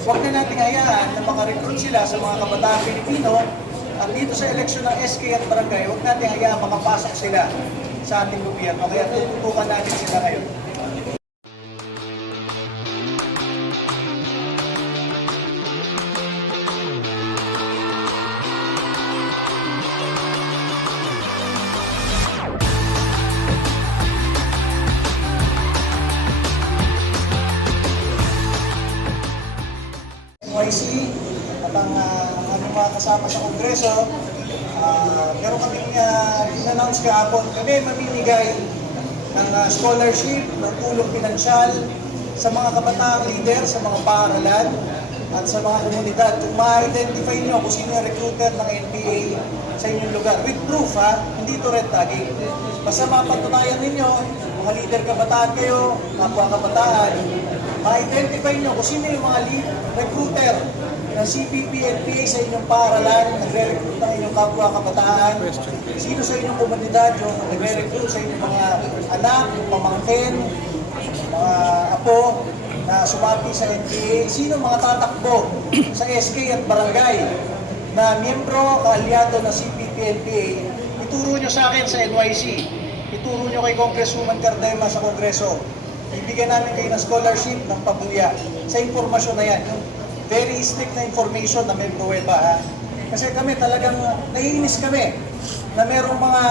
huwag na natin hayaan na makarecruit sila sa mga kabataang Pilipino at dito sa eleksyon ng SK at barangay, huwag natin hayaan makapasok sila sa ating gobyerno. Kaya tututukan natin sila ngayon. YC at ang aming mga kasama sa Kongreso, meron kaming in-announce kahapon. Kami mamimigay ng scholarship, ng tulong pinansyal sa mga kabataang leader, sa mga paaralan at sa mga komunidad. Kung ma-identify nyo kung sino yung recruiter ng NPA sa inyong lugar, with proof hindi ito red tagging. Basta mapatunayan ninyo, mga leader kabataan kayo, kapwa kabataan, ma-identify nyo kung sino yung mga recruiter ng CPP, NPA sa inyong paaralan, nagre-recruit ng inyong kapwa kabataan, sino sa inyong komunidad yung nagre-recruit sa inyong mga anak, pamangkin, mga apo na sumapi sa NPA, sino mga tatakbo sa SK at barangay na miyembro, kaalyado ng CPP, NPA, ituro nyo sa akin sa NYC, ituro nyo kay Congresswoman Cardema sa Kongreso. Ibigyan namin kayo ng scholarship ng pabuya sa impormasyon na yan. Yung very strict na information na may pruweba. Kasi kami talagang naiinis kami na merong mga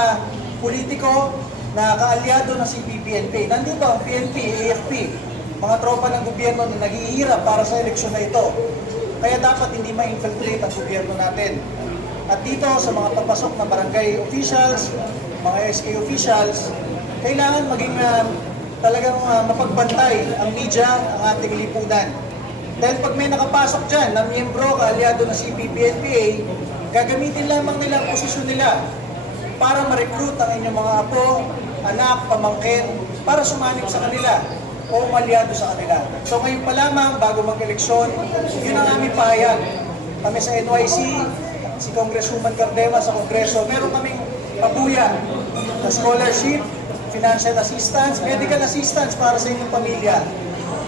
politiko na kaalyado ng CPP-NPA. Nandito ang PNP, AFP, mga tropa ng gobyerno na naghihirap para sa eleksyon na ito. Kaya dapat hindi ma-infiltrate ang gobyerno natin. At dito sa mga papasok na barangay officials, mga SK officials, kailangan maging talagang mapagbantay ang media, ang ating lipunan. Dahil pag may nakapasok dyan na miyembro, kaalyado ng CPP-NPA, gagamitin lamang nila ang posisyon nila para ma-recruit ang inyong mga apo, anak, pamangkin, para sumanib sa kanila o umalyado sa kanila. So ngayon pa lamang, bago mag-eleksyon, yun ang aming pahayag. Kami sa NYC, si Congresswoman Cardema sa Kongreso, meron kaming pabuya na scholarship, financial assistance, medical assistance para sa inyong pamilya.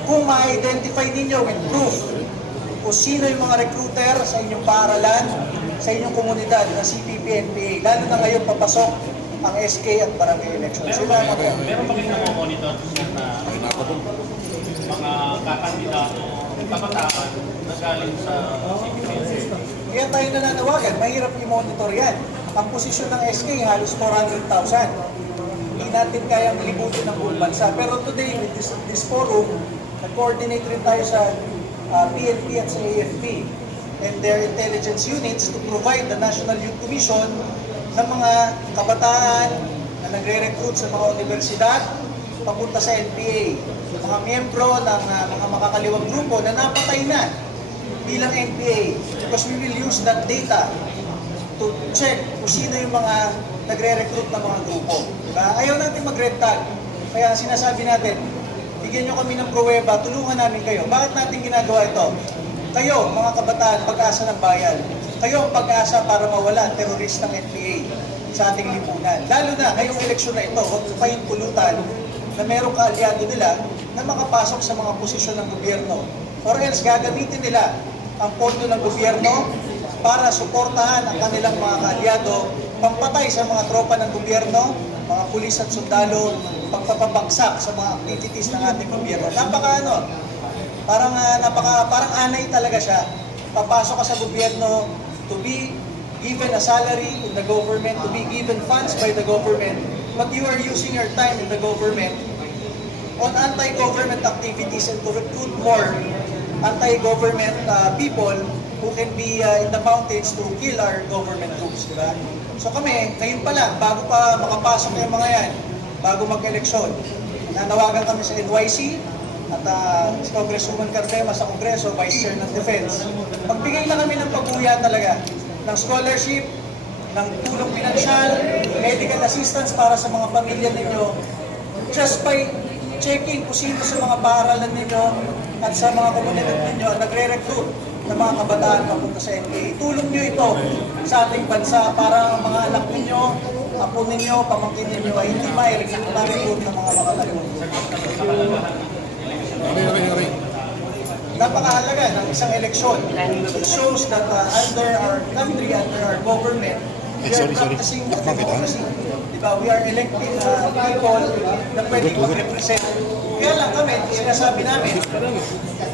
Kung ma-identify ninyo with proof kung sino yung mga recruiter sa inyong paaralan, sa inyong komunidad na CPP-NPA, lalo na ngayon papasok ang SK at barangay election. Meron ba kayo monitor na mga kakandidato, kabataan na galing sa CPP-NPA? Kaya tayo nananawagan, mahirap i-monitor yan. Ang posisyon ng SK halos 400,000. Hindi natin kayang libutin ng buong bansa. Pero today, with this forum, nag-coordinate rin tayo sa PNP at sa AFP and their intelligence units to provide the National Youth Commission ng mga kabataan na nagre-recruit sa mga universidad papunta sa NPA. Mga miyembro ng mga makakaliwang grupo na napatay na bilang NPA because we will use that data to check kung sino yung mga nagre-recruit ng mga grupo. Diba? Ayaw natin mag-red tag. Kaya sinasabi natin, bigyan nyo kami ng pruweba, tulungan namin kayo. Bakit natin ginagawa ito? Kayo, mga kabataan, pag-asa ng bayan. Kayo ang pag-asa para mawala ang terorist ng NPA sa ating lipunan. Lalo na ngayong eleksyon na ito, huwag pahin pulutan na merong kaalyado nila na makapasok sa mga posisyon ng gobyerno. Or else gagamitin nila ang pondo ng gobyerno para suportahan ang kanilang mga kaalyado, pampatay sa mga tropa ng gobyerno, mga pulis at sundalo, pagpapabagsak sa mga activities ng ating gobyerno. Parang anay talaga siya. Papasok ka sa gobyerno to be given a salary in the government, to be given funds by the government, but you are using your time in the government on anti-government activities and to recruit more anti-government people who can be in the mountains to kill our government troops, di ba? So kami, ngayon pa lang, bago pa makapasok yung mga yan, bago mag-eleksyon, nanawagan kami sa NYC at si Congresswoman Cardema sa Kongreso, Vice Chair ng Defense. Magbigay na kami ng pabuya talaga, ng scholarship, ng tulong pinansyal, medical assistance para sa mga pamilya ninyo, just by checking kung sino sa mga paaralan ninyo at sa mga komunidad ninyo nagre-recruit ng mga kabataan papunta sa NPA. Tulong nyo ito sa ating bansa para ang mga anak ninyo, apo ninyo, pamangkin ninyo ay hindi ma-recruit ng mga makakalimutan. napakahalaga ng isang eleksyon. It shows that under our country, under our government, we are practicing democracy. Diba? We are electing people na pwedeng mag-represent. Kaya lang kami, sinasabi namin,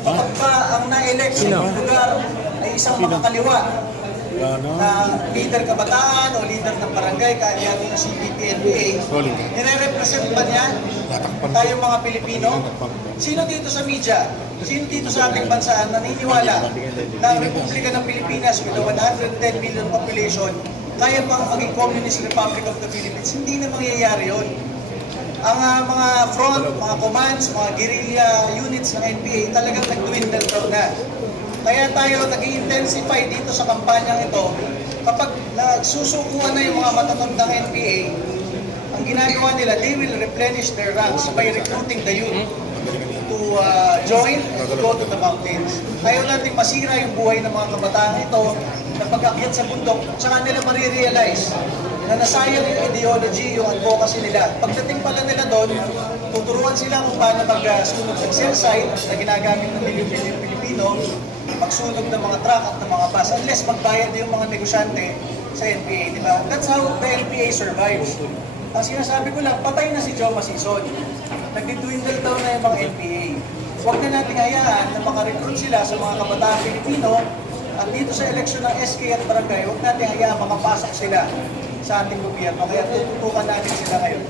kapag pa ang na-elect sa lugar ay isang makakaliwa, na leader kabataan o leader ng barangay, kaya ng CPP-NPA, nire-represent pa niya tayong mga Pilipino? Sino dito sa media, sino dito sa ating bansa naniniwala na ang Republika ng Pilipinas with a 110 million population, kaya pang maging Communist Republic of the Philippines? Hindi na mangyayari yun. Ang mga front, mga commands, mga guerrilla units ng NPA talagang nag-dwindle down na. Kaya tayo nag-i-intensify dito sa kampanyang ito. Kapag nagsusukuan na yung mga matatandang NPA, ang ginagawa nila, they will replenish their ranks by recruiting the youth to join, to go to the mountains. Ayaw natin masira yung buhay ng mga kabataan ito na pag-akyat sa bundok, tsaka nila marirealize na nasayang yung ideology, yung advocacy nila. Pagdating pala nila doon, tuturuan sila kung paano magsunog ng cell site na ginagamit ng milyong Pilipino, magsunog ng mga truck at ng mga bus, unless magbayad yung mga negosyante sa NPA, di ba? That's how the NPA survives. Ang sinasabi ko lang, patay na si Joe Masison. Nag-dwindle down na yung mga NPA. Huwag na natin hayaan na makarecruit sila sa mga kabataan Pilipino at dito sa eleksyon ng SK at barangay, huwag natin hayaan makapasok sila sa ating gobyerno. Kaya tututukan natin sila ngayon.